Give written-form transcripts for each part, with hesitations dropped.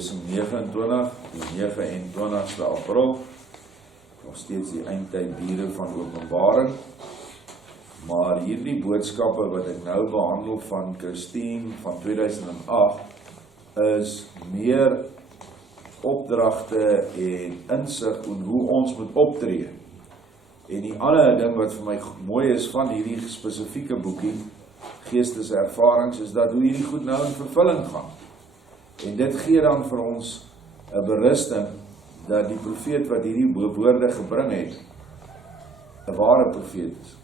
lesing 29, die 29ste April, nog steeds die Eindtyd Diere van Openbaring, maar hierdie boodskappe wat ek nou behandel van Christine van 2008, is meer opdragte en insig oor hoe ons moet optree. En die ander ding wat vir my mooi is van hierdie spesifieke boekie, Geesteservarings, is dat hoe hierdie goed nou in vervulling gaan. En dit gee dan vir ons 'n berusting dat die profeet wat hierdie woorde gebring het, 'n ware profeet is.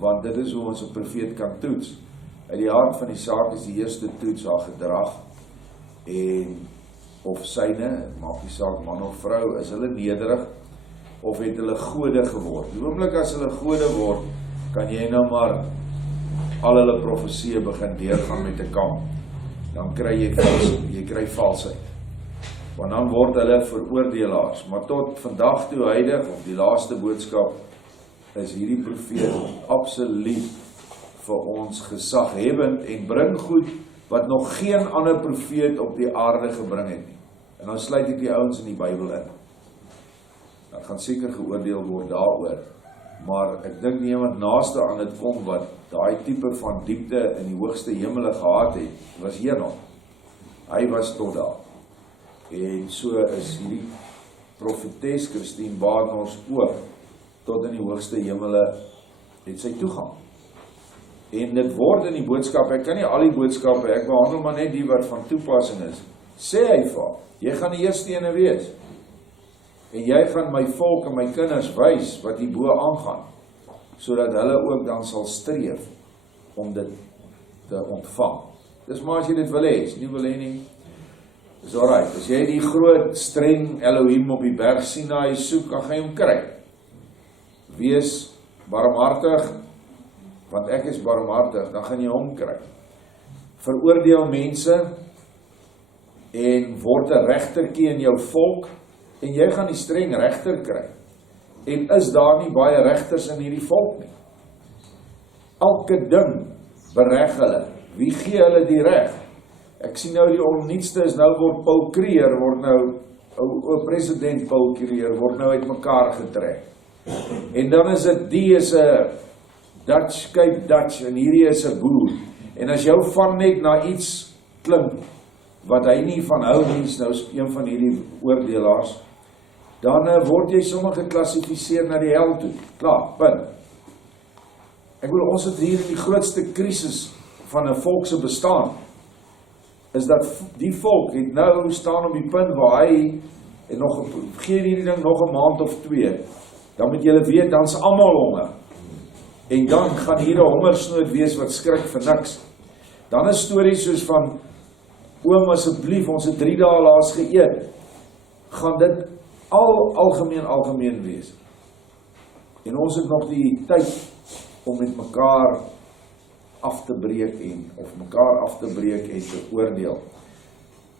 Want dit is hoe ons 'n profeet kan toets. Uit die hart van die saak is die eerste toets haar gedrag, en of syne, maak die saak man of vrou, is hulle nederig, of het hulle gode geword. Die oomblik as hulle gode word, kan jy nou maar al hulle profeseë begin deurgaan met 'n kam. Dan kry jy kry valsheid. Want dan word hulle veroordelaars. Maar tot vandag toe huidig, of die laaste boodskap, is hierdie profeet absoluut vir ons gesaghebend en bring goed wat nog geen ander profeet op die aarde gebring het nie. En dan sluit ek die ouens in die Bybel in. Dan gaan seker geoordeel word daaroor. Maar ek dink nie iemand naaste aan dit kom wat daai tipe van diepte in die hoogste hemele gehad het, was Henog. Hy was tot daar. En so is hierdie profetes Christine Badenhorst ook tot in die hoogste hemele het sy toegang. En dit word in die boodskap, ek kan nie al die boodskappe, ek behandel maar net die wat van toepassing is. Sê hy vir, jy gaan die eerste ene wees. En jy gaan my volk en my kinders wys wat hierbo aangaan, sodat hulle ook dan sal streef om dit te ontvang. Dis maar as jy dit wil hê, as jy nie wil hê nie, is alright. As jy die groot, streng Elohim op die berg Sinai soek, dan gaan jy hom kry. Wees barmhartig, want ek is barmhartig, dan gaan jy hom kry. Veroordeel mense, en word 'n regtertjie in jou volk, en jy gaan die streng regter kry. En is daar nie baie regters in hierdie volk nie? Elke ding bereg hulle. Wie gee hulle die reg? Ek sien nou die onnuutste is nou word Paul Creer, word nou, president Paul Creer, word nou uit mekaar getrek. En dan is dit, die is 'n Dutch, Cape Dutch, en hierdie is 'n boer. En as jou van net na iets klink, wat hy nie van hou nie, nou is een van hierdie oordelaars, dan word jy sommer geklassifiseer na die hel toe. Klaar, punt. Ek bedoel, ons het hier die grootste krisis van 'n volk se bestaan, is dat die volk het nou staan op die punt waar hy, en nog, gee hierdie ding nog 'n maand of 2, dan moet julle weet, dan is almal honger. En dan gaan hier 'n hongersnood wees wat skrik vir niks. Dan is stories soos van, oom asseblief, ons het 3 dae laas geëet, gaan dit algemeen wees. En ons het nog die tyd om met mekaar af te breek en te oordeel.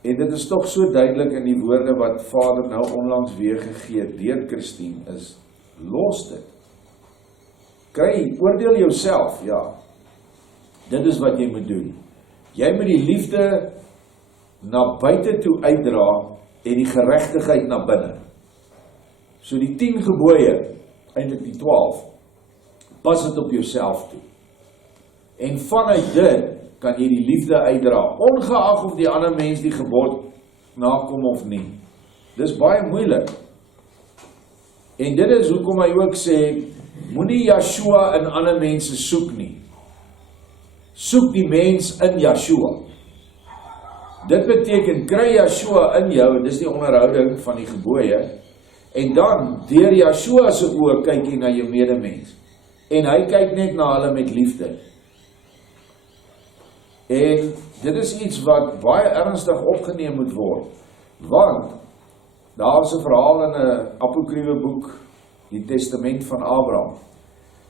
En dit is toch so duidelik in die woorde wat Vader nou onlangs weer gegee deur Christine is, los dit. Oordeel jouself, ja. Dit is wat jy moet doen. Jy moet die liefde na buite toe uitdra en die geregtigheid na binne. So die 10 gebooie, eintlik die 12, pas dit op jouself toe. En vanuit dit kan jy die liefde uitdra, ongeag of die ander mens die gebod nakom of nie. Dis baie moeilik. En dit is hoekom hy ook sê, moenie Yeshua in ander mense soek nie. Soek die mens in Yeshua. Dit beteken, kry Yeshua in jou, en dis die onderhouding van die gebooie, en dan, deur Yeshua se oë, kyk jy na jou medemens. En hy kyk net na hulle met liefde. En dit is iets wat baie ernstig opgeneem moet word, want, daar is 'n verhaal in 'n apokryfe boek, die Testament van Abraham.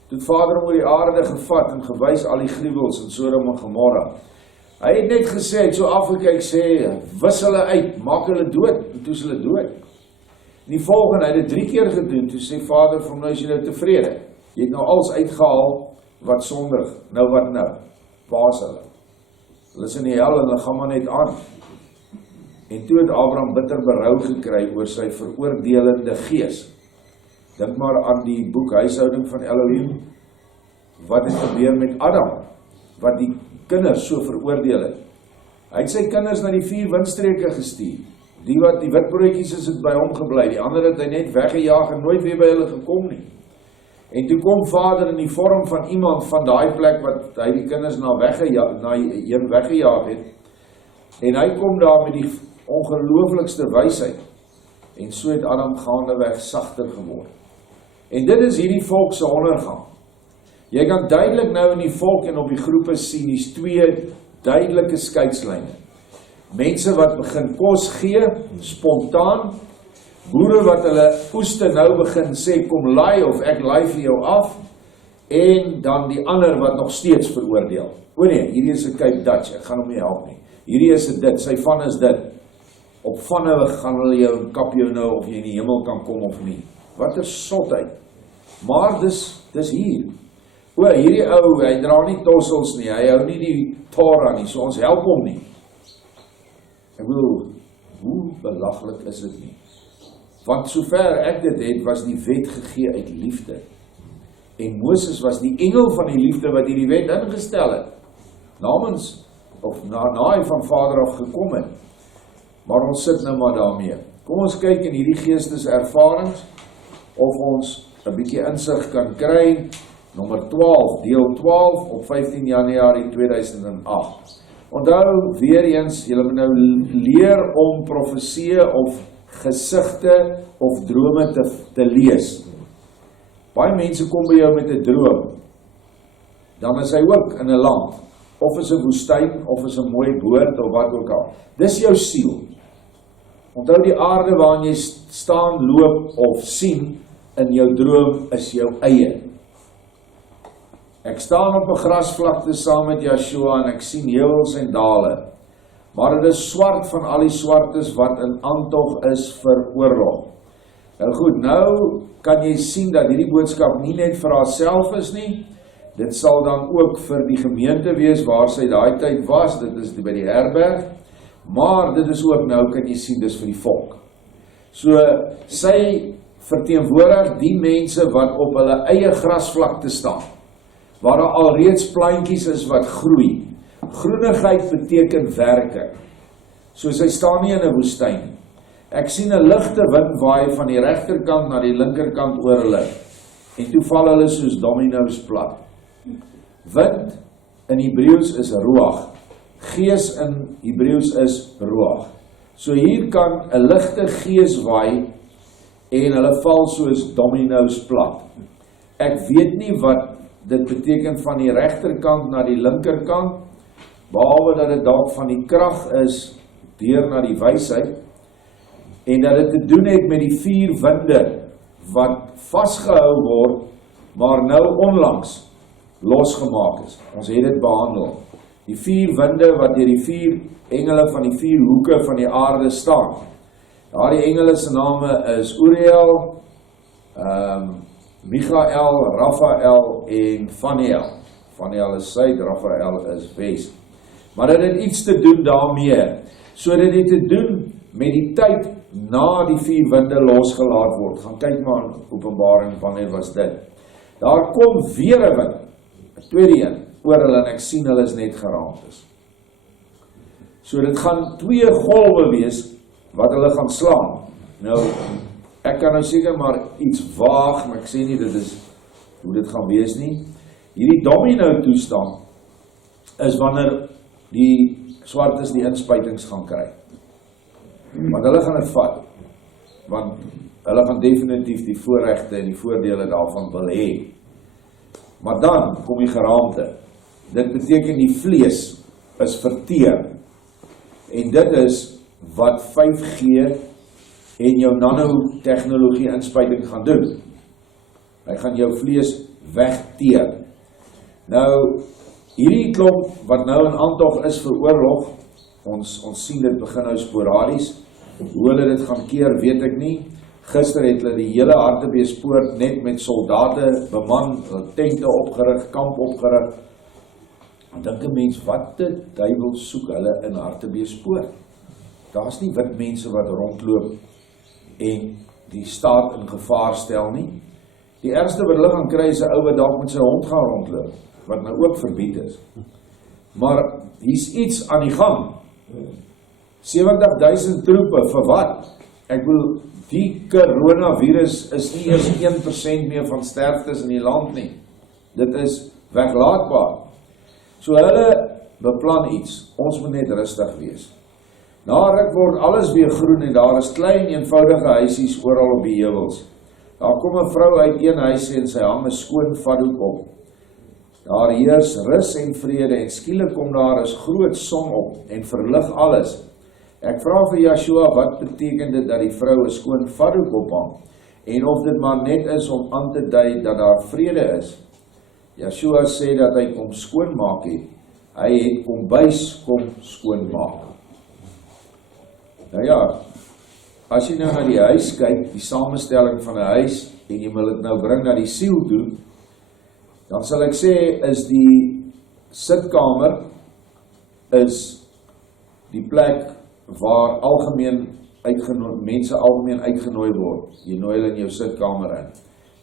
Toe het Vader oor die aarde gevat en gewys al die gruwels in Sodom en Gomorra. Hy het net gesê, het so afgekyk, sê, wis hulle uit, maak hulle dood, en toe is hulle dood. En die volgende, hy het dit 3 keer gedoen, toe sê Vader, vir nou is jy nou tevrede. Jy het nou alles uitgehaal, wat sondig, nou wat nou? Waar is hulle? Hulle is in die hel en hulle gaan maar net aan. En toe het Abraham bitter berou gekry oor sy veroordelende gees. Dink maar aan die boek Huishouding van Elohim. Wat het gebeur met Adam? Wat die kinders so veroordeel het. Hy het sy kinders na die 4 windstreke gestuur. Die wat die witbroodjies is het by hom gebly. Die ander het hy net weggejaag en nooit weer by hulle gekom nie. En toe kom Vader in die vorm van iemand van daai plek wat hy die kinders na weggejaag het. En hy kom daar met die ongelooflikste wysheid. En so het Adam gaandeweg sagter geword. En dit is hierdie volk se ondergang. Jy kan duidelik nou in die volk en op die groepe sien, hier's 2 duidelike skeidslyne. Mense wat begin kos gee, spontaan. Boere wat hulle oeste nou begin sê, kom laai of ek laai vir jou af. En dan die ander wat nog steeds veroordeel. O nee, hierdie is 'n Cape Dutch, ek gaan hom nie help nie. Hierdie is dit, sy van is dit. Op vanne gaan hulle jou kap jou nou of jy in die hemel kan kom of nie. Wat 'n sotheid. Maar dis hier. O, hierdie ou, hy dra nie tossels nie, hy hou nie die Torah nie, so ons help hom nie. Ek bedoel, hoe belaglik is dit nie? Want sover ek dit het, was die wet gegee uit liefde. En Moses was die engel van die liefde wat hierdie wet ingestel het. Namens, of na hy van Vader af gekom het. Maar ons sit nou maar daarmee. Kom ons kyk in hierdie geesteservarings, of ons 'n bietjie insig kan kry. Nommer 12, deel 12 op 15 Januarie 2008. Onthou, weer eens, julle moet nou leer om profeseë of gesigte of drome te lees. Baie mense kom by jou met 'n droom. Dan is hy ook in 'n land, of is 'n woestyn, of is 'n mooi boord, of wat ook al. Dis jou siel. Onthou, die aarde waarin jy staan, loop of sien in jou droom is jou eie. Ek staan op 'n grasvlakte saam met Yeshua en ek sien heuwels en dale. Maar dit is swart van al die swartes wat in aantog is vir oorlog. Nou goed, nou kan jy sien dat hierdie boodskap nie net vir haarself is nie. Dit sal dan ook vir die gemeente wees waar sy daai tyd was. Dit is by die herberg. Maar dit is ook nou, kan jy sien, dis vir die volk. So, sy verteenwoordig die mense wat op hulle eie grasvlakte staan. Waar daar alreeds plantjies is wat groei. Groenigheid beteken werke. So sy staan nie in 'n woestyn. Ek sien 'n ligte wind waai van die regterkant na die linkerkant oor hulle. En toe val hulle soos domino's plat. Wind in Hebreëus is ruach. Gees in Hebreëus is ruach. So hier kan 'n ligte gees waai en hulle val soos domino's plat. Ek weet nie wat dit beteken van die regterkant na die linkerkant, behalwe dat dit dalk van die krag is deur na die wysheid, en dat dit te doen het met die 4 winde wat vasgehou word, maar nou onlangs losgemaak is. Ons het dit behandel. Die 4 winde wat deur die 4 engele van die 4 hoeke van die aarde staan. Daardie engele se name is Uriel, Michael, Raphael en Vaniel. Vaniel is suid, Raphael is wes. Maar dit het iets te doen daarmee. So dit het te doen met die tyd na die 4 winde losgelaat word. Gaan kyk maar in Openbaring, wanneer was dit. Daar kom weer 'n wind, 'n tweede een, oor hulle en ek sien hulle is net geraamd is. So dit gaan 2 golwe wees wat hulle gaan slaan. Nou, ek kan nou seker maar iets waag, maar ek sê nie dit is hoe dit gaan wees nie. Hierdie domino toestand is wanneer die swartes die inspuitings gaan kry. Want hulle gaan dit vat. Want hulle gaan definitief die voorregte en die voordele daarvan wil hê. Maar dan kom die geraamte. Dit beteken die vlees is verteer. En dit is wat 5G en jou nanotechnologie inspuiting gaan doen. Hy gaan jou vlees wegteer. Nou, hierdie klomp wat nou in aantog is vir oorlog, ons sien dit begin nou sporadies. Hoe hulle dit gaan keer, weet ek nie. Gister het hulle die hele Hartbeespoort net met soldate beman, tente opgerig, kamp opgerig. Dan dink 'n mens, wat die duiwel soek hulle in Hartbeespoort? daar's nie wit mense wat rondloop en die staat in gevaar stel nie. Die ergste wat hulle gaan kry is 'n ou wat dalk met sy hond gaan rondloop, wat nou ook verbied is. Maar hier's iets aan die gang. 70.000 troepe, vir wat? Ek bedoel, die coronavirus is nie eers 1% meer van sterftes in die land nie. Dit is weglaatbaar. So hulle beplan iets, ons moet net rustig wees. Na ruk word alles weer groen en daar is klein eenvoudige huisies oral op die heuwels. Daar kom 'n vrou uit een huis en sy hang 'n skoon vaddoek op. Daar heers rus en vrede en skielik kom daar 'n groot son op en verlig alles. Ek vra vir Joshua, wat beteken dit dat die vrou 'n skoon vaddoek ophang en of dit maar net is om aan te dui dat daar vrede is. Joshua sê dat hy kom skoonmaak het. Hy het kombuis kom skoonmaak. Nou ja, as jy nou na die huis kyk, die samestelling van 'n huis, en jy wil dit nou bring na die siel toe, dan sal ek sê, is die sitkamer, is die plek waar mense algemeen uitgenooi word. Jy nooi hulle in jou sitkamer in.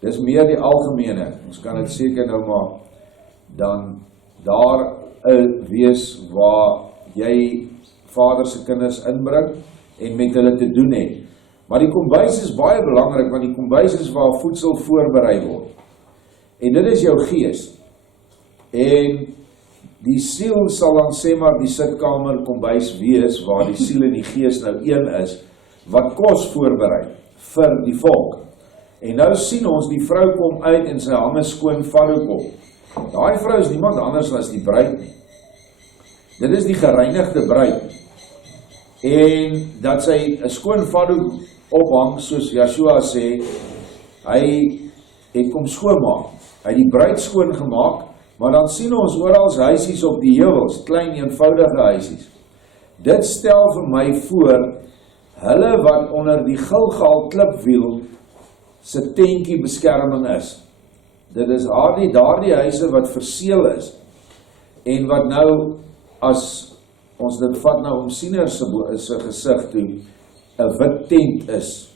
Dis meer die algemene, ons kan dit seker nou maar, dan daar wees waar jy vader se kinders inbring, en met hulle te doen het. Maar die kombuis is baie belangrik, want die kombuis is waar voedsel voorberei word. En dit is jou gees. En die siel sal dan sê maar die sitkamer kombuis wees, waar die siel en die gees nou een is, wat kos voorberei vir die volk. En nou sien ons, die vrou kom uit en sy hang 'n skoon vaddoek op. Daai vrou is niemand anders as die bruid nie. Dit is die gereinigde bruid. En dat sy 'n skoon vaddoek ophang, soos Joshua sê, hy het kom skoonmaak. Hy het die bruid skoon gemaak, maar dan sien ons oral huisies op die heuwels, klein eenvoudige huisies. Dit stel vir my voor, hulle wat onder die Gilgal klipwiel se tentjie beskerming is. Dit is daardie huise wat verseël is, en wat nou, as ons dit vat nou om Siener se gesig toe, 'n wit tent is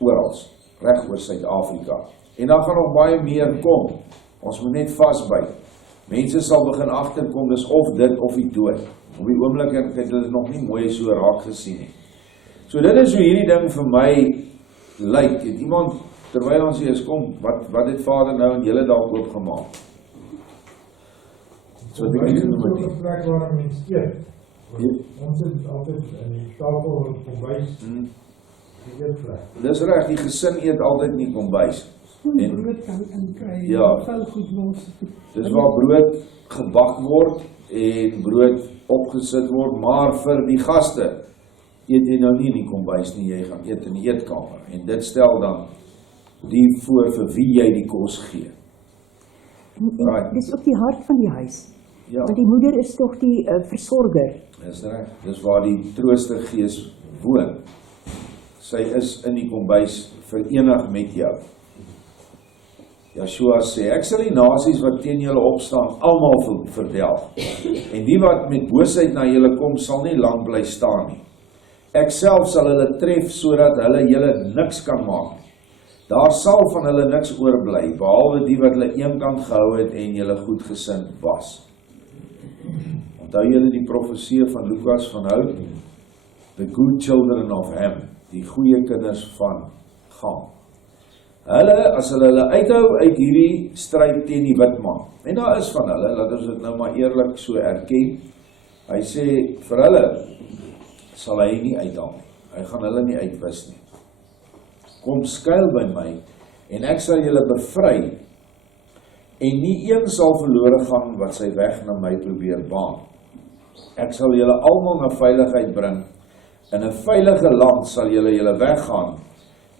oral, reg oor Suid-Afrika. En daar gaan nog baie meer kom. Ons moet net vasbyt. Mense sal begin agterkom, dis of dit of die dood. Op die oomblik het dit nog nie mooi so raak gesien nie. So dit is hoe hierdie ding vir my lyk. Het iemand, terwyl ons hier is, kom, wat het Vader nou en julle dalk oopgemaak? So ek dink dit moet 'n plek waar mense eet. Ons het altyd in die tafel kombuis. Dis reg, die gesin eet altyd nie kombuis. En brood kan kry. Ja. Dis waar brood gebak word en brood opgesit word, maar vir die gaste eet jy nou nie in die kombuis nie, jy gaan eet in die eetkamer. En dit stel dan die voor vir wie jy die kos gee. Right. Dis ook die hart van die huis. Ja. Want die moeder is toch die versorger. Dis reg. Dis waar die troostergees woon. Sy is in die kombuis verenig met jou. Joshua sê, ek sal die nasies wat teen julle opstaan, almal verdelg. En die wat met boosheid na julle kom, sal nie lang bly staan nie. Ek self sal hulle tref, sodat hulle julle niks kan maak. Daar sal van hulle niks oorbly, behalwe die wat hulle eenkant gehou het en julle goedgesind was. Onthou julle die profesie van Lukas van Hout? The good children of Ham, die goeie kinders van Gam. Hulle, as hulle uithou uit hierdie stryd teen die wit man, en daar is van hulle, laat ons dit nou maar eerlik so erken, hy sê, vir hulle sal hy nie uithaal nie, hy gaan hulle nie uitwis nie. Kom skuil by my, en ek sal julle bevry, en nie een sal verlore gaan wat sy weg na my probeer baan. Ek sal julle almal na veiligheid bring, in 'n veilige land sal julle weggaan,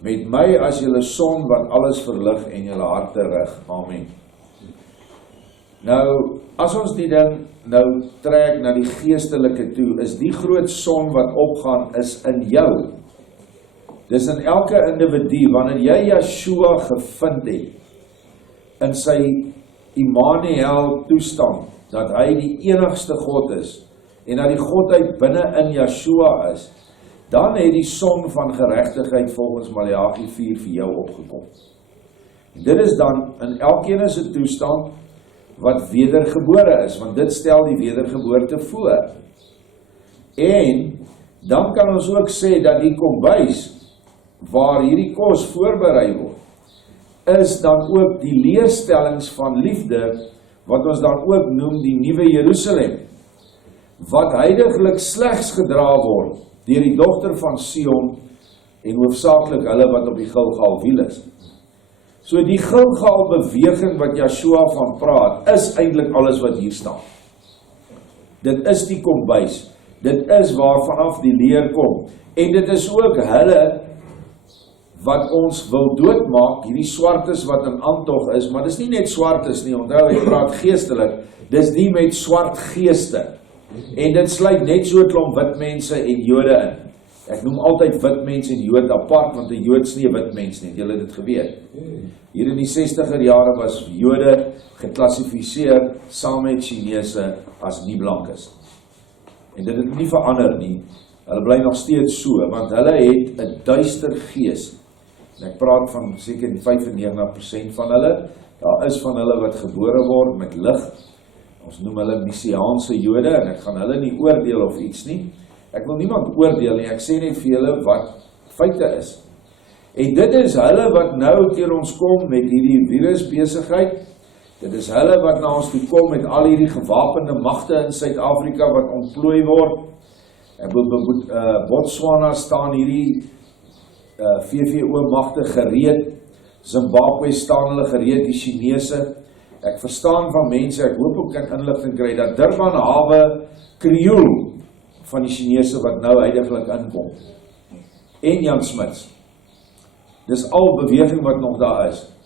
met my as julle son wat alles verlig en julle harte rig. Amen. Nou, as ons die ding nou trek na die geestelike toe, is die groot son wat opgaan, is in jou. Dis in elke individu, wanneer jy Joshua gevind het, in sy Immanuel toestand, dat hy die enigste God is, en dat die Godheid binne in Joshua is, dan het die son van geregtigheid volgens Maleagi 4 vir jou opgekom. En dit is dan in elkeen is 'n toestand wat wedergebore is, want dit stel die wedergeboorte voor. En dan kan ons ook sê dat die kombuis waar hierdie kos voorberei word, is dan ook die leerstellings van liefde, wat ons dan ook noem die Nuwe Jerusalem, wat heiliglik slegs gedra word deur die dogter van Sion en hoofsaaklik hulle wat op die Gilgal wiel is. So die Gilgal beweging wat Joshua van praat, is eintlik alles wat hier staan. Dit is die kombuis, dit is waar vanaf die leer kom, en dit is ook hulle wat ons wil doodmaak, hierdie swartes wat in aantog is, maar dis nie net swartes nie, onthou, ek praat geestelik, dis die met swart geeste, en dit sluit net so 'n klomp wit mense en Jode in. Ek noem altyd wit mense en Jood apart, want 'n Jood is nie 'n wit mens nie, julle het dit geweet. Hier in die 60er jare was Jode geklassifiseer saam met Chinese as nie blankes. En dit het nie verander nie, hulle bly nog steeds so, want hulle het 'n duister gees. En ek praat van seker 95% van hulle, daar is van hulle wat gebore word met lig, ons noem hulle Messiaanse Jode, en ek gaan hulle nie oordeel of iets nie, ek wil niemand oordeel nie, ek sê net vir julle wat feite is. En dit is hulle wat nou teen ons kom met hierdie virusbesigheid, dit is hulle wat na ons toe kom met al hierdie gewapende magte in Suid-Afrika wat ontplooi word. Ek bedoel, Botswana staan hierdie VVO-magte gereed, Zimbabwe staan hulle gereed, die Chinese. Ek verstaan van mense, ek hoop ook kan inligting kry, dat Durban hawe Krioel van die Chinese wat nou heiliglik inkom. En Jan Smits. Dis al beweging wat nog daar is.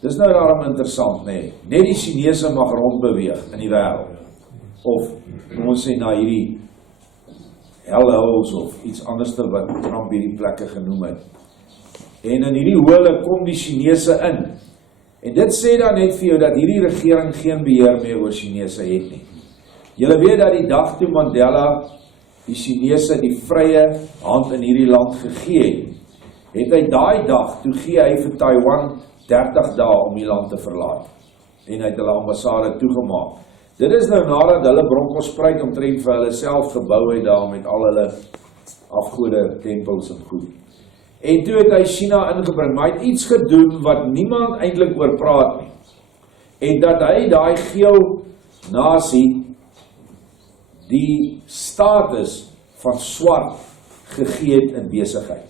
Dis nou daarom interessant, nee. Net die Chinese mag rondbeweeg in die wêreld. Of, kom ons sê na hierdie hellholes of iets anderste wat Trump hierdie plekke genoem het. En in hierdie hole kom die Chinese in. En dit sê dan net vir jou dat hierdie regering geen beheer meer oor Chinese het nie. Julle weet dat die dag toe Mandela die Chinese die vrye hand in hierdie land gegee het hy daai dag, toe gee hy vir Taiwan 30 dae om die land te verlaat. En hy het hulle ambassade toegemaak. Dit is nou nadat hulle bronkhorstspruit omtrent vir hulle self gebou het daar met al hulle afgode, tempels en goed. En toe het hy China ingebring, maar hy het iets gedoen wat niemand eintlik oor praat nie. En dat hy daai geel nasie die status van swart gegee het in besigheid.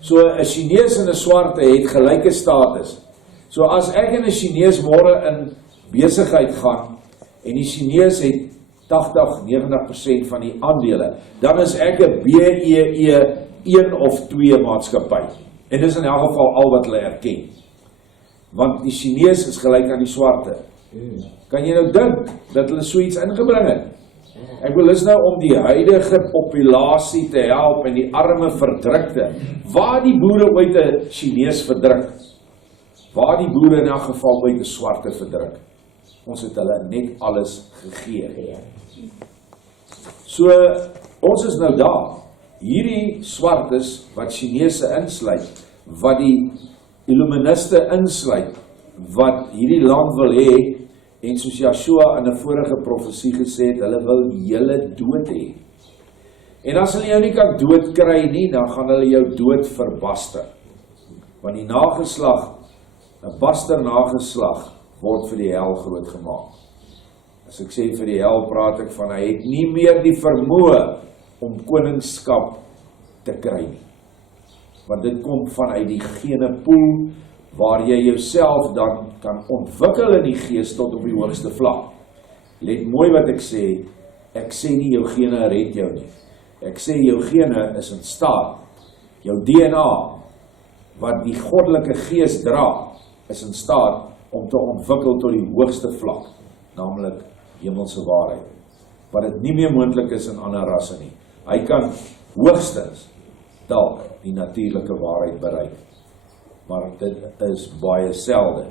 So 'n Chinees en 'n swarte het gelyke status. So as ek en 'n Chinees môre in besigheid gaan en die Chinees het 80-90% van die aandele, dan is ek 'n BEE 1 of 2 maatskappy. En dis in elk geval al wat hulle erken. Want die Chinees is gelyk aan die swarte. Kan jy nou dink dat hulle so iets ingebring het? Ek wil is nou om die huidige populasie te help en die arme verdrukte. Waar die boere ooit 'n Chinees verdruk? Waar die boere in elk geval ooit 'n swarte verdruk? Ons het hulle net alles gegee. So, ons is nou daar. Hierdie swartes wat Chinese insluit, wat die Illuministe insluit, wat hierdie land wil hê, en soos Joshua in 'n vorige profesie gesê het, hulle wil julle dood hê. En as hulle jou nie kan dood kry nie, dan gaan hulle jou dood verbaster. Want die nageslag, 'n baster nageslag, word vir die hel groot gemaak. As ek sê vir die hel, praat ek van, hy het nie meer die vermoë om koningskap te kry nie. Want dit kom vanuit die gene poel, waar jy jouself dan kan ontwikkel in die gees tot op die hoogste vlak. Let mooi wat ek sê nie jou gene red jou nie. Ek sê jou gene is in staat, jou DNA, wat die goddelike gees dra, is in staat om te ontwikkel tot die hoogste vlak, naamlik hemelse waarheid, wat dit nie meer moontlik is in ander rasse nie. Hy kan hoogstens dalk die natuurlike waarheid bereik, maar dit is baie selde.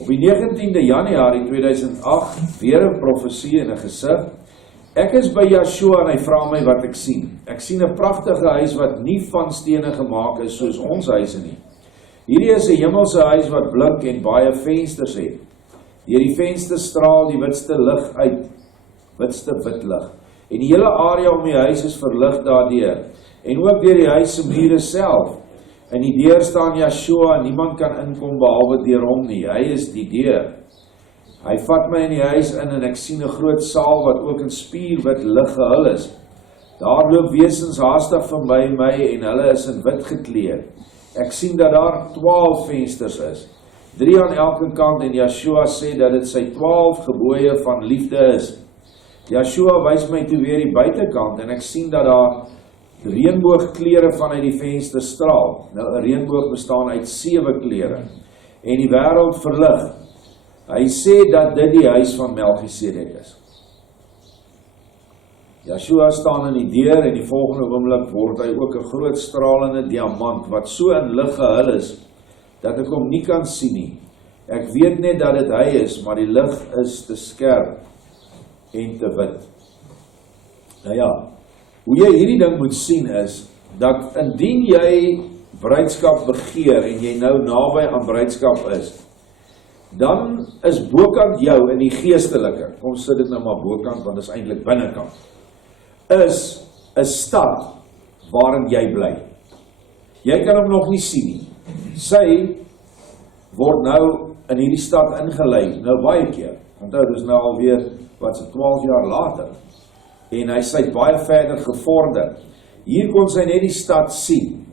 Op die 19de Januarie 2008, weer 'n profesie en 'n gesig, Ek is by Joshua en hy vra my wat ek sien. Ek sien 'n pragtige huis wat nie van stene gemaak is soos ons huise nie. Hierdie is 'n hemelse huis wat blink en baie vensters het. Deur die vensters straal die witste lig uit, witste wit lig. En die hele area om die huis is verlig daardeur. En ook deur die huis se mure self. In die deur staan Joshua en niemand kan inkom behalwe deur hom nie. Hy is die deur. Hy vat my in die huis in en ek sien 'n groot saal wat ook in spierwit lig gehul is. Daar loop wesens haastig verby my en hulle is in wit gekleed. Ek sien dat daar 12 vensters is, 3 aan elke kant en Joshua sê dat dit sy 12 gebooie van liefde is. Joshua wys my toe weer die buitekant en ek sien dat daar reënboogkleure vanuit die venster straal. Nou 'n reënboog bestaan uit 7 kleure en die wêreld verlig. Hy sê dat dit die huis van Melchisedek is. Joshua staan in die deur en die volgende oomblik word hy ook 'n groot stralende diamant wat so in lig gehul is dat ek hom nie kan sien nie. Ek weet net dat dit hy is, maar die lig is te skerp en te wit. Nou ja, hoe jy hierdie ding moet sien is dat indien jy bruidskap begeer en jy nou naby aan bruidskap is, dan is bokant jou in die geestelike, kom sit dit nou maar bokant want dit is eintlik binnekant, is 'n stad waarin jy bly. Jy kan hom nog nie sien nie. Sy word nou in hierdie stad ingelei, nou baie keer. Onthou, dis nou alweer wat se 12 jaar later. En hy sy baie verder gevorder. Hier kon sy net die stad sien.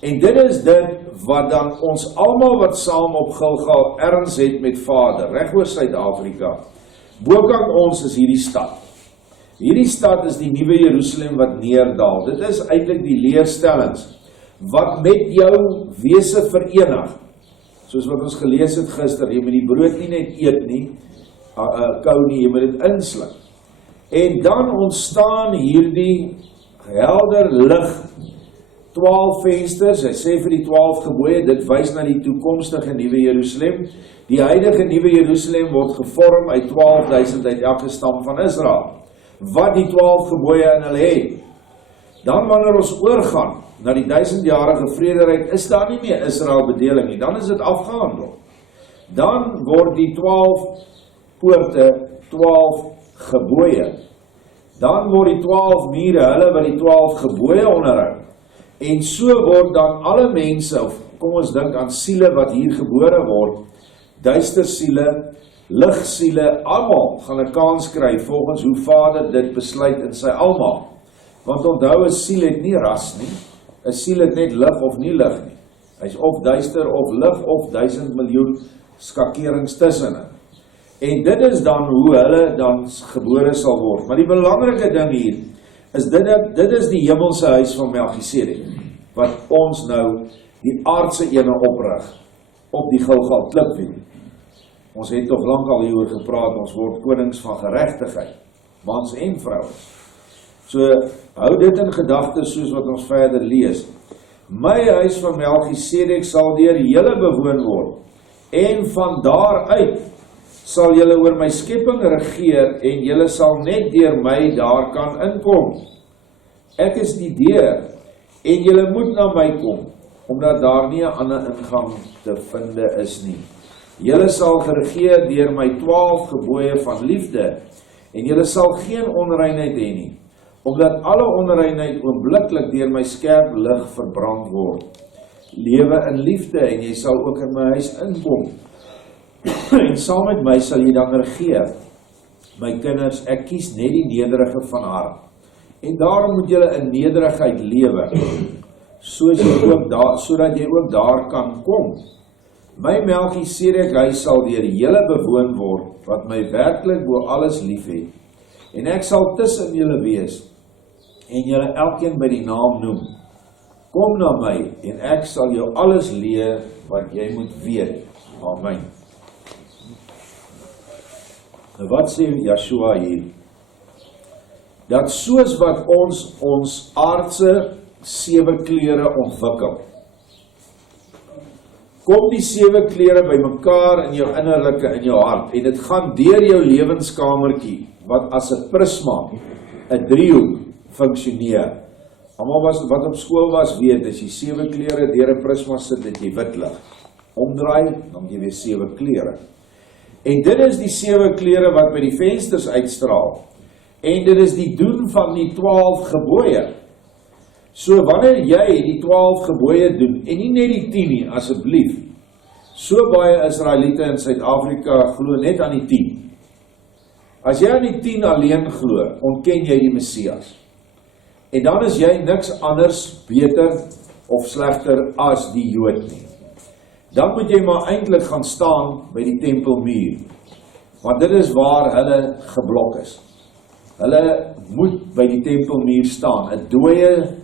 En dit is dit wat dan ons almal wat saam op Gilgal erns het met Vader, reg oor Suid-Afrika. Bokant ons is hierdie stad. Hierdie stad is die nuwe Jerusalem wat neerdal. Dit is eintlik die leerstellings wat met jou wese verenig. Soos wat ons gelees het gister, jy moet die brood nie net eet nie, kou nie, jy moet dit insluk. En dan ontstaan hierdie helder lig, 12 vensters, hy sê vir die 12 gebooie, dit wys na die toekomstige nuwe Jerusalem. Die huidige nuwe Jerusalem word gevorm uit 12.000 uit elke stam van Israel, wat die 12 gebooie in hulle het. Dan wanneer ons oorgaan na die 1000-jarige vrederyk, is daar nie meer Israel bedeling nie, dan is dit afgehandel. Dan word die 12 poorte 12 gebooie. Dan word die 12 mure, hulle wat die 12 gebooie onderhou. En so word dan alle mense, of kom ons dink aan siele wat hier gebore word, duister siele, ligsiele, almal gaan 'n kans kry volgens hoe Vader dit besluit in sy almaak. Want onthou, 'n siel het nie ras nie, 'n siel het net lig of nie lig nie. Hy's of duister of lig of 1000 miljoen skakerings tussenin. En dit is dan hoe hulle dan gebore sal word. Maar die belangrike ding hier is dit is die hemelse huis van Melchisedek, wat ons nou die aardse ene oprig op die Gilgal klipwiel. Ons het toch lang al hieroor gepraat, ons word konings van geregtigheid, mans en vrouens. So hou dit in gedagte soos wat ons verder lees. My huis van Melchisedek sal deur julle bewoon word, en van daaruit sal julle oor my skepping regeer, en julle sal net deur my daar kan inkom. Ek is die deur, en julle moet na my kom, omdat daar nie 'n ander ingang te vind is nie. Julle sal geregeer deur my 12 gebooie van liefde, en julle sal geen onreinheid hê nie, omdat alle onreinheid oombliklik deur my skerp lig verbrand word. Lewe in liefde, en jy sal ook in my huis inkom. En saam met my sal jy dan regeer. My kinders, ek kies net die nederige van hart. En daarom moet julle in nederigheid lewe, sodat jy ook daar kan kom. My Melchisedek huis sal deur julle bewoon word, wat my werklik bo alles lief het. En ek sal tussen julle wees, en julle elkeen by die naam noem. Kom na my, en ek sal jou alles leer wat jy moet weet. Amen. Nou wat sê Joshua hier? Dat soos wat ons aardse 7 kleure ontwikkel, kom die 7 klere by mekaar in jou innerlike, in jou hart, en dit gaan deur jou lewenskamertjie, wat as 'n prisma, 'n driehoek, funksioneer. Almal wat op skool was, weet, as jy 7 klere deur 'n prisma sit, het jy wit lig. Omdraai, dan jy weer 7 klere. En dit is die 7 klere wat by die vensters uitstraal. En dit is die doen van die 12 gebooie. So wanneer jy die 12 gebooie doen, en nie net die 10 nie, asseblief. So baie Israeliete in Suid-Afrika glo net aan die 10. As jy aan die 10 alleen glo, ontken jy die Messias. En dan is jy niks anders beter of slegter as die Jood nie. Dan moet jy maar eintlik gaan staan by die tempelmuur. Want dit is waar hulle geblok is. Hulle moet by die tempelmuur staan. 'n dooie,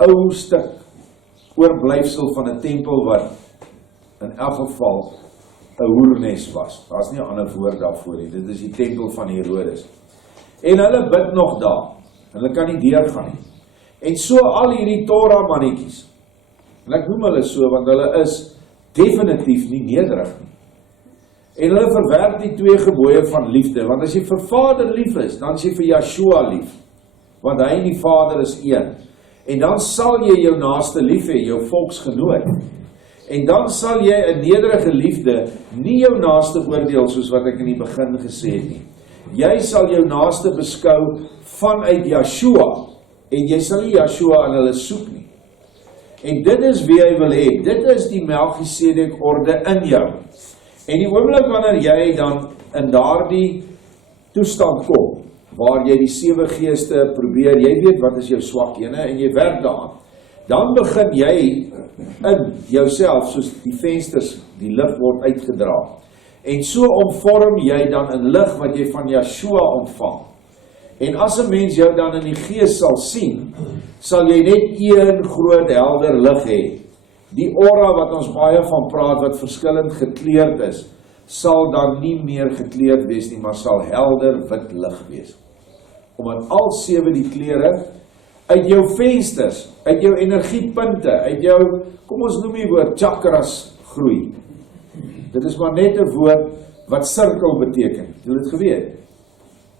ou stuk oorblyfsel van 'n tempel wat in elk geval 'n hoernes was. Daar's nie 'n ander woord daarvoor nie. Dit is die tempel van Herodes. En hulle bid nog daar. Hulle kan nie deurgaan nie. En so al hierdie Torah mannetjies. En ek noem hulle so want hulle is definitief nie nederig nie. En hulle verwerp die 2 gebooie van liefde, want as jy vir Vader lief is, dan is jy vir Yeshua lief, want hy en die Vader is een. En dan sal jy jou naaste lief hê, jou volksgenoot. En dan sal jy 'n nederige liefde nie jou naaste oordeel, soos wat ek in die begin gesê het nie. Jy sal jou naaste beskou vanuit Yeshua, en jy sal nie Yeshua aan hulle soek nie. En dit is wie hy wil hê. Dit is die Melchisedek orde in jou. En die oomblik wanneer jy dan in daardie toestand kom, waar jy die 7 geeste probeer, jy weet wat is jou swak ene, en jy werk daaraan, dan begin jy in jouself, soos die vensters, die lig word uitgedra. En so omvorm jy dan in lig wat jy van Yeshua ontvang. En as 'n mens jou dan in die gees sal sien, sal jy net een groot helder lig hê. Die aura wat ons baie van praat, wat verskillend gekleurd is, sal dan nie meer gekleurd wees nie, maar sal helder wit lig wees. Omdat al 7 die kleure uit jou vensters, uit jou energiepunte, uit jou, kom ons noem die woord, chakras groei. Dit is maar net 'n woord wat sirkel beteken. Het julle dit geweet?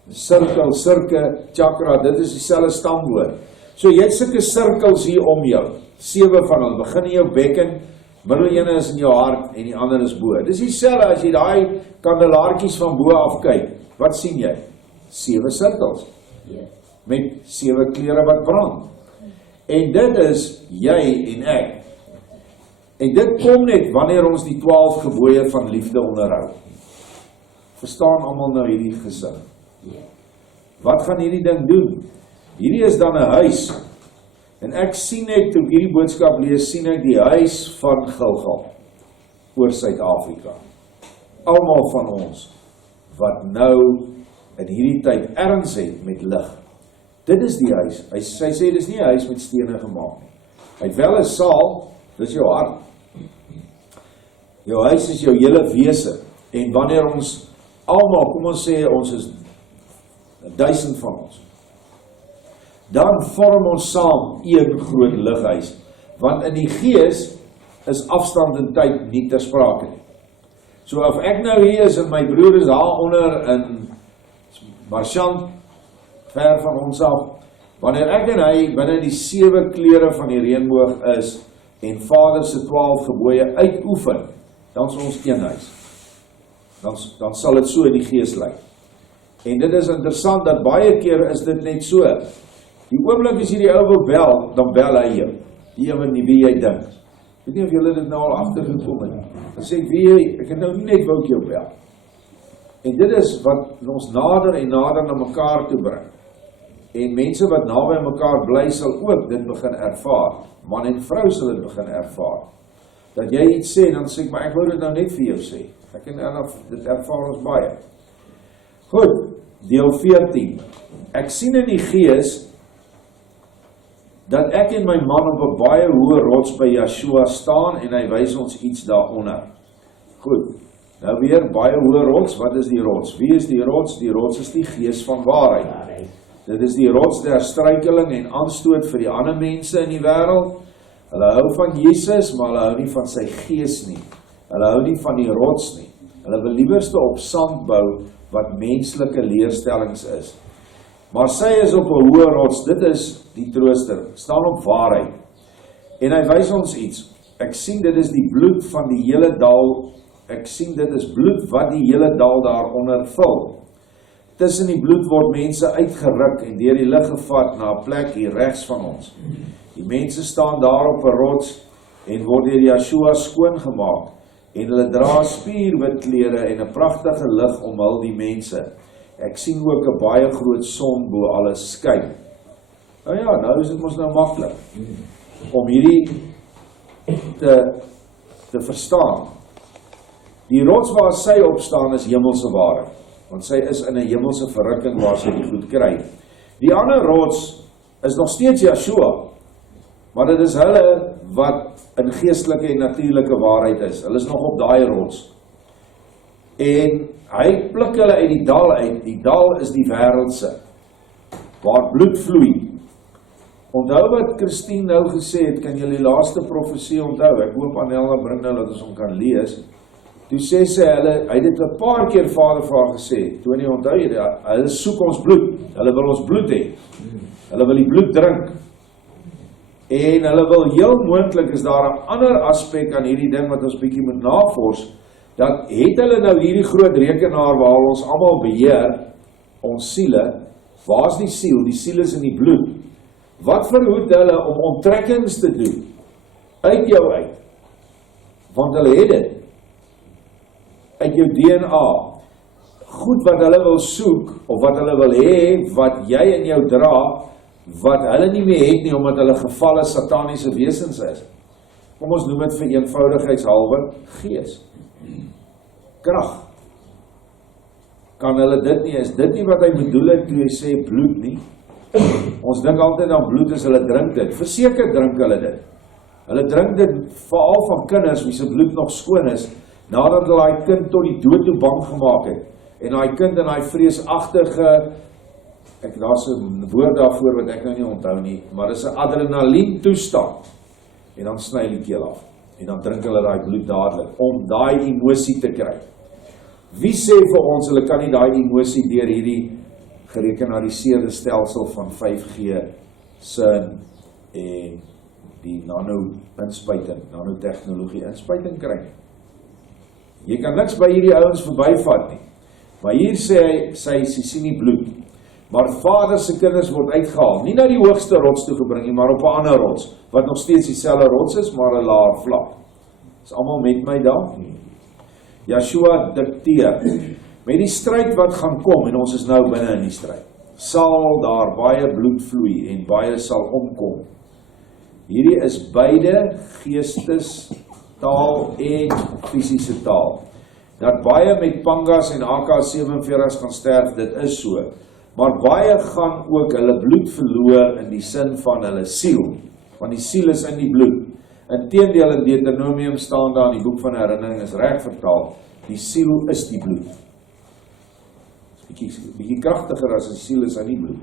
Sirkel, sirke, chakra, dit is dieselfde stamwoord. So jy het sulke sirkels hier om jou. 7 van hulle, begin in jou bekken, middel ene is in jou hart en die ander is bo. Dis dieselfde as jy daai kandelaartjies van bo af kyk. Wat sien jy? 7 sirkels. Met 7 kleure wat brand. En dit is jy en ek. En dit kom net wanneer ons die 12 gebooie van liefde onderhou. Verstaan almal nou hierdie gesin? Wat gaan hierdie ding doen? Hierdie is dan 'n huis. En ek sien net, toe ek hierdie boodskap lees, sien ek die huis van Gilgal oor Suid-Afrika. Almal van ons wat nou in hierdie tyd erns het met lig. Dit is die huis. Hy sê dis nie 'n huis met stene gemaak nie. Hy het wel 'n saal, dis jou hart. Jou huis is jou hele wese. En wanneer ons almal, kom ons sê ons is 1000 van ons, dan vorm ons saam een groot lighuis. Want in die gees is afstand en tyd nie ter sprake nie. So of ek nou hier is en my broer is daar onder in Marchand, ver van ons af, wanneer ek en hy binne die 7 kleure van die reënboog is en Vader se 12 gebooie uitoefen, dan is ons een huis. Dan sal dit so in die gees lyk. En dit is interessant dat baie keer is dit net so. Die oomblik as jy die ou wil bel, dan bel hy jou. Die een nie wie jy dink. Ek weet nie of julle dit nou al agtergekom het. Dan sê ek, ek het nou nie net wou ek jou bel. En dit is wat ons nader en nader na mekaar toe bring. En mense wat naby mekaar bly sal ook dit begin ervaar. Man en vrou sal dit begin ervaar. Dat jy iets sê, dan sê ek, maar ek wou dit nou net vir jou sê. Ek en dit ervaar ons baie. Goed, deel 14. Ek sien in die gees dat ek en my man op 'n baie hoë rots by Yeshua staan en hy wys ons iets daaronder. Goed, nou weer baie hoë rots, wat is die rots? Wie is die rots? Die rots is die gees van waarheid. Dit is die rots der struikeling en aanstoot vir die ander mense in die wêreld. Hulle hou van Jesus, maar hulle hou nie van sy gees nie. Hulle hou nie van die rots nie. Hulle wil liewerste op sand bou wat menslike leerstellings is. Maar sy is op 'n hoë rots, dit is die trooster, staan op waarheid. En hy wys ons iets. Ek sien dit is die bloed van die hele dal, ek sien dit is bloed wat die hele dal daaronder vul. Tussen die bloed word mense uitgeruk en deur die lig gevat na 'n plek hier regs van ons. Die mense staan daar op 'n rots en word deur Yeshua skoongemaak en hulle dra spierwit klere en 'n pragtige lig omhul die mense. Ek sien ook 'n baie groot son bo alles skyn. Nou ja, nou is dit mos nou maklik om hierdie te verstaan. Die rots waar sy opstaan is hemelse waarheid, want sy is in 'n hemelse verrukking waar sy die goed kry. Die ander rots is nog steeds Yeshua, maar dit is hulle wat in geestelike en natuurlike waarheid is. Hulle is nog op daai rots. En hy pluk hulle uit die dal uit. Die dal is die wêreldse, waar bloed vloei. Onthou wat Christine nou gesê het, kan julle die laaste profesie onthou? Ek hoop Anelna bring nou dat ons hom kan lees. Toe sê sy, hy het dit 'n paar keer Vader vir haar gesê, toe nie onthou jy, hulle soek ons bloed, hulle wil ons bloed hê, hulle wil die bloed drink, en hulle wil heel moontlik, is daar 'n ander aspek aan hierdie ding wat ons bietjie moet navors, dat het hulle nou hierdie groot rekenaar waar ons almal beheer, ons siele, waar is die siel? Die siel is in die bloed. Wat verhoed hulle om onttrekkings te doen uit jou uit? Want hulle het dit uit jou DNA. Goed wat hulle wil soek, of wat hulle wil hê, wat jy in jou dra, wat hulle nie meer het nie, omdat hulle gevalle sataniese wesens is. Kom ons noem dit vir eenvoudigheidshalwe gees. Krag. Kan hulle dit nie, is dit nie wat hy bedoel het toe hy sê bloed nie? Ons dink altyd aan bloed as hulle drink dit. Verseker drink hulle dit. Hulle drink dit veral van kinders wie se bloed nog skoon is, nadat hulle daai kind tot die dood toe bang gemaak het. En daai kind in daai vreesagtige, daar's 'n woord daarvoor wat ek nou nie onthou nie, maar dis 'n adrenalien toestand. En dan sny hulle die keel af. En dan drink hulle daai bloed dadelik om daai emosie te kry. Wie sê vir ons hulle kan nie daai emosie deur hierdie gerekenariseerde stelsel van 5G sin en die nanotegnologie inspuiting kry? Jy kan niks by hierdie ouens verbyvat nie. Maar hier sê hy, sy sien nie bloed. Maar Vader se kinders word uitgehaal, nie na die hoogste rots toe gebring nie, maar op 'n ander rots, wat nog steeds dieselfde rots is, maar 'n laer vlak. Is almal met my daar? Yeshua dikteer, met die stryd wat gaan kom, en ons is nou binne in die stryd, sal daar baie bloed vloei, en baie sal omkom. Hierdie is beide geestestaal en fisiese taal. Dat baie met pangas en AK-47's gaan sterf, dit is so. Maar baie gaan ook hulle bloed verloor in die sin van hulle siel. Want die siel is in die bloed. Inteendeel in Deuteronomium staan daar in die boek van herinnering is reg vertaal. Die siel is die bloed. Bietjie kragtiger as die siel is in die bloed.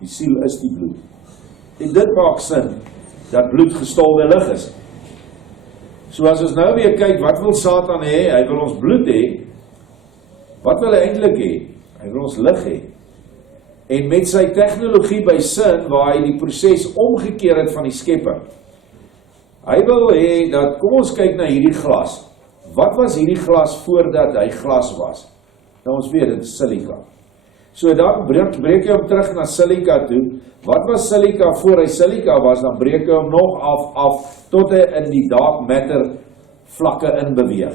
Die siel is die bloed. En dit maak sin dat bloed gestolde lig is. So as ons nou weer kyk, wat wil Satan hê? Hy wil ons bloed hê. Wat wil hy eintlik hê? Hy wil ons lig hê. En met sy tegnologie by sin, waar hy die proses omgekeer het van die skepper. Hy wil hê dat, kom ons kyk na hierdie glas. Wat was hierdie glas voordat hy glas was? Nou ons weet, dit is silika. So dan breek jy hom terug na silika toe. Wat was silika voor hy silika was? Dan breek jy hom nog af tot hy in die dark matter vlakke inbeweeg.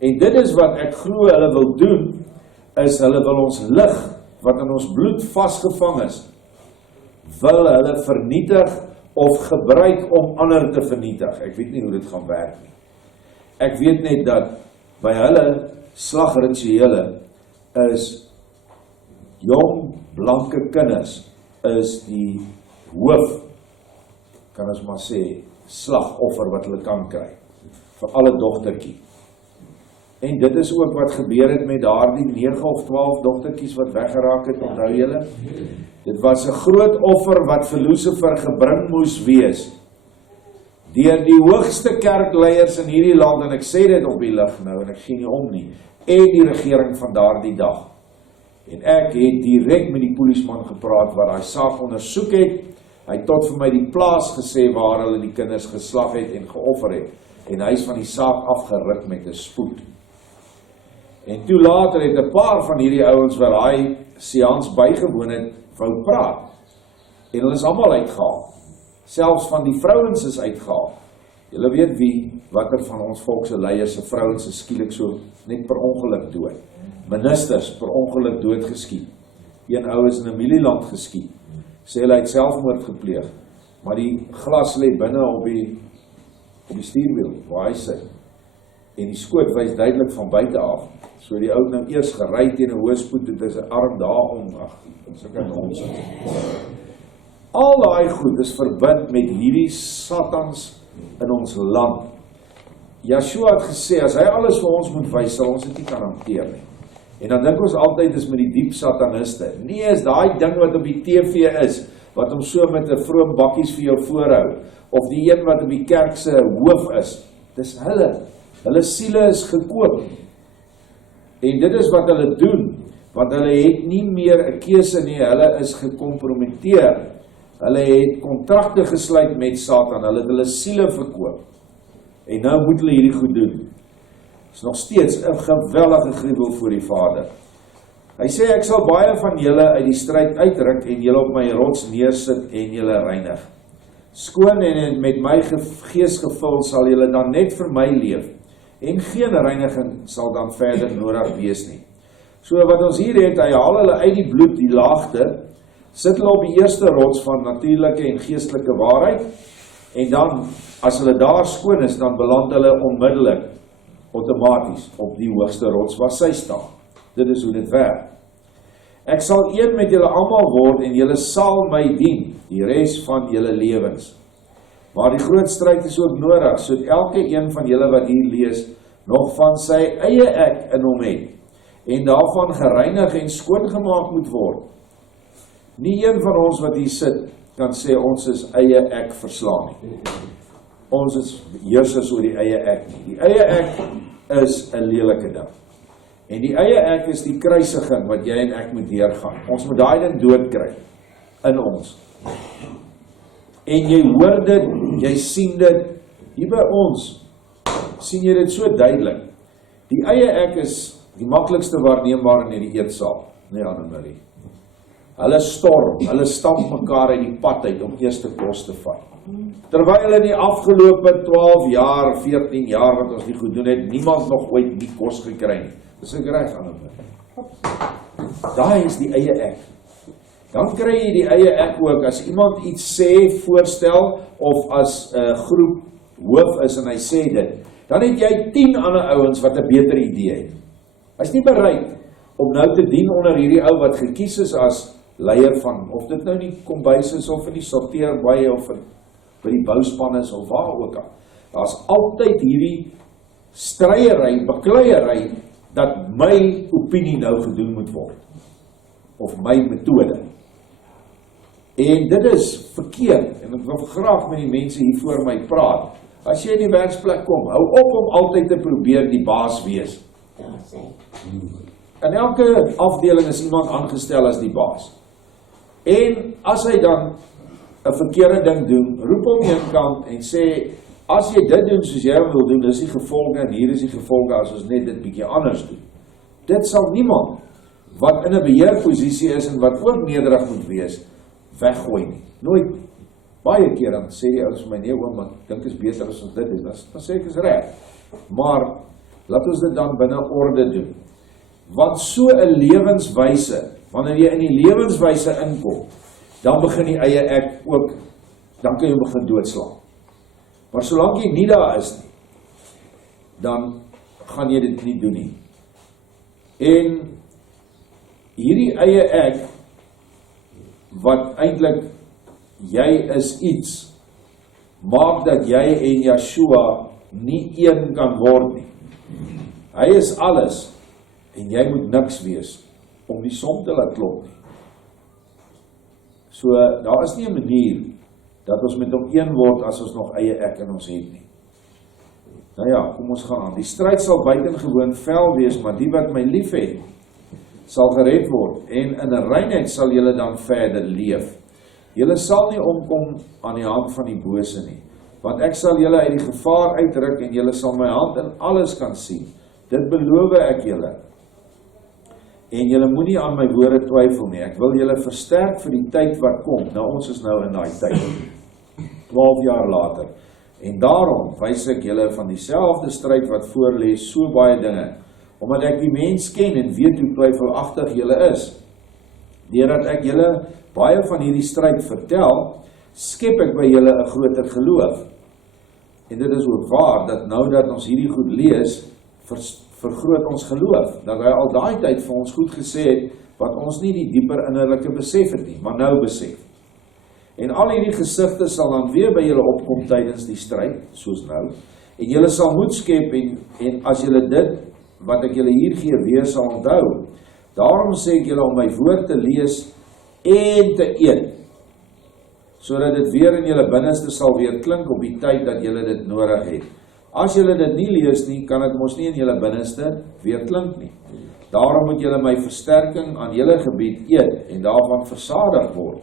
En dit is wat ek glo hulle wil doen, is hulle wil ons lig, wat in ons bloed vasgevang is, wil hulle vernietig of gebruik om ander te vernietig. Ek weet nie hoe dit gaan werk nie. Ek weet net dat by hulle slagrituele is jong, blanke kinders is die hoof, kan ons maar sê, slagoffer wat hulle kan kry, vir alle dogtertjie. En dit is ook wat gebeur het met daardie 9 of 12 dogtertjies wat weggeraak het, onthou julle? Dit was 'n groot offer wat vir Lucifer gebring moes wees. deur die hoogste kerkleiers in hierdie land, en ek sê dit op die lig nou, en ek gee nie om nie, en die regering van daardie dag. En ek het direk met die polisieman gepraat, wat hy saak ondersoek het. Hy het tot vir my die plaas gesê, waar hulle die kinders geslag het en geoffer het, en hy is van die saak afgeruk met 'n spoed. En toe later het 'n paar van hierdie ouens wat hy seans bygewoon het, wou praat. En hulle is almal uitgehaal. Selfs van die vrouens is uitgehaal. Julle weet wie, watter van ons volkse leiers se vrouens is skielik so net per ongeluk dood. Ministers per ongeluk doodgeskiet. Een ou is in 'n mielieland geskiet. Sê hy het selfmoord gepleeg. Maar die glas lê binne op die stuurwiel waar hy sit. En die skoot wys duidelik van buite af. So die ou nou eers gery teen 'n hoë spoed, het hy sy arm daarom, sulke nonsens. Al daai goed is verbind met hierdie satans in ons land. Yeshua het gesê, as hy alles vir ons moet wys, sal ons dit nie kan hanteer nie. En dan dink ons altyd is met die diep sataniste. Nee, is daai ding wat op die TV is, wat hom so met 'n vroom bakkies vir jou voorhou, of die een wat op die kerk se hoof is, dis hulle. Hulle siele is gekoop. En dit is wat hulle doen, want hulle het nie meer 'n keuse nie, hulle is gekompromiteer. Hulle het kontrakte gesluit met Satan, hulle het hulle siele verkoop. En nou moet hulle hierdie goed doen. Is nog steeds 'n geweldige gruwel voor die Vader. Hy sê, ek sal baie van julle uit die stryd uitruk en julle op my rots neersit en julle reinig. Skoon en met my gees gevul sal julle dan net vir my leef. En geen reiniging sal dan verder nodig wees nie. So wat ons hier het, hy haal hulle uit die bloed, die laagte, sit hulle op die eerste rots van natuurlike en geestelike waarheid, en dan, as hulle daar skoon is, dan beland hulle onmiddellik, outomaties, op die hoogste rots waar sy staan. Dit is hoe dit werk. Ek sal een met julle almal word, en julle sal my dien, die res van julle lewens. Maar die groot stryd is ook nodig, sodat elke een van julle wat hier lees, nog van sy eie ek in hom het, en daarvan gereinig en skoongemaak moet word. Nie een van ons wat hier sit, kan sê ons is eie ek verslaan nie. Ons is heersers oor die eie ek nie. Die eie ek is 'n lelike ding. En die eie ek is die kruisiging wat jy en ek moet deurgaan. Ons moet daai ding doodkry in ons. En jy hoor dit, jy sien dit, hier by ons, sien jy dit so duidelik. Die eie ek is die maklikste waarneembaar in hierdie eetsaal, nee Annemarie. Hulle storm, hulle stamp mekaar uit die pad uit om eerste kos te vat. Terwyl in die afgelope 12 jaar, 14 jaar wat ons die goed doen het, niemand nog ooit die kos gekry nie. Dis ek reg aan hom. Daai is die eie ek. Dan kry jy die eie ek ook, as iemand iets sê, voorstel, of as 'n groep hoof is en hy sê dit, dan het jy 10 ander ouens wat 'n beter idee het. Hy is nie bereid om nou te dien onder hierdie ou wat gekies is as leier van, of dit nou die kombuis is, of in die sorteerbaie, of by die bouspan is, of waar ook al. Daar is altyd hierdie stryery, bekleiery, dat my opinie nou gedoen moet word, of my metode. En dit is verkeerd, en ek wil graag met die mense hier voor my praat. As jy in die werksplek kom, hou op om altyd te probeer die baas wees. In elke afdeling is iemand aangestel as die baas. En as hy dan 'n verkeerde ding doen, roep hom een kant en sê, as jy dit doen soos jy wil doen, dis die gevolge, en hier is die gevolge as ons net dit bietjie anders doen. Dit sal niemand wat in 'n beheerposisie is en wat ook nederig moet wees, weggooi nie. Nooit. Baie keer dan sê die ouens vir my, nee oom, ek dink is beter as ons dit doen. Dan sê ek is reg. Maar laat ons dit dan binne orde doen. Want so 'n lewenswyse, wanneer jy in die lewenswyse inkom, dan begin die eie ek ook, dan kan jy begin doodslaan. Maar solank jy nie daar is nie, dan gaan jy dit nie doen nie. En hierdie eie ek, wat eintlik jy is iets, maak dat jy en Yeshua nie een kan word nie. Hy is alles, en jy moet niks wees, om die som te laat klop nie. So, daar is nie 'n manier, dat ons met hom een word as ons nog eie ek in ons het nie. Nou ja, kom ons gaan aan. Die stryd sal buitengewoon fel wees, maar die wat my lief het, sal gered word, en in reinheid sal julle dan verder leef. Julle sal nie omkom aan die hand van die bose nie, want ek sal julle uit die gevaar uitruk, en julle sal my hand in alles kan sien. Dit beloof ek julle. En julle moenie aan my woorde twyfel nie. Ek wil julle versterk vir die tyd wat kom. Nou, ons is nou in daai tyd, 12 jaar later. En daarom wys ek julle van dieselfde stryd wat voorlê so baie dinge, omdat ek die mens ken en weet hoe twyfelagtig julle is. Deurdat ek julle baie van hierdie stryd vertel, skep ek by julle 'n groter geloof. En dit is ook waar, dat nou dat ons hierdie goed lees, vergroot ons geloof, dat hy al daai tyd vir ons goed gesê het, wat ons nie die dieper innerlike besef het nie, maar nou besef. En al hierdie gesigte sal dan weer by julle opkom tydens die stryd, soos nou, en julle sal moed skep, en as julle dit, wat ek julle hier gee, weer sal onthou. Daarom sê ek julle om my woord te lees en te eet, sodat dit weer in julle binneste sal weer klink op die tyd dat julle dit nodig het. As julle dit nie lees nie, kan dit mos nie in julle binneste weer klink nie. Daarom moet julle my versterking aan julle gebied eet en daarvan versadig word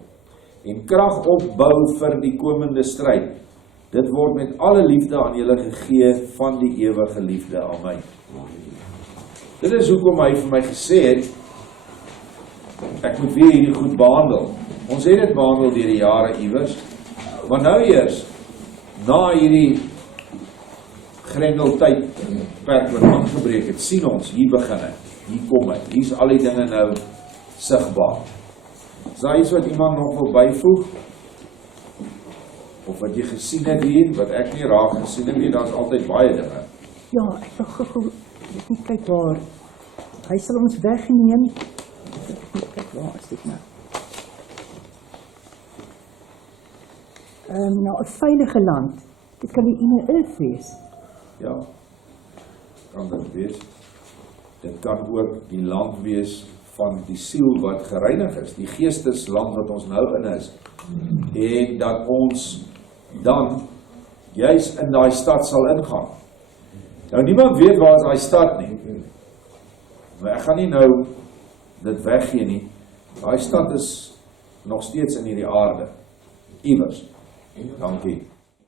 en krag opbou vir die komende stryd. Dit word met alle liefde aan julle gegee van die ewige liefde. Amen. Dit is hoekom hy vir my gesê het, ek moet weer hierdie goed behandel. Ons het dit behandel deur die jare iewers, maar nou eers, na hierdie grendeltyd perk wat aangebreek het, sien ons, hier begin het, hier kom het, hier is al die dinge nou sigbaar. Is daar iets wat iemand nog wil byvoeg? Of wat jy gesien het hier, wat ek nie raak gesien het nie, daar is altyd baie dinge. Ja, ek wil gou, ek moet kyk waar. Hy sal ons wegneem. Ek moet kyk waar is dit nou. Nou, 'n veilige land. Dit kan die inner earth wees. Ja, kan dit wees. Dit kan ook die land wees van die siel wat gereinig is, die geestesland wat ons nou in is, en dat ons dan juis in daai stad sal ingaan. Nou niemand weet waar is daai stad nie, maar ek gaan nie nou dit weggee nie. Daai stad is nog steeds in hierdie aarde, iewers. Dankie.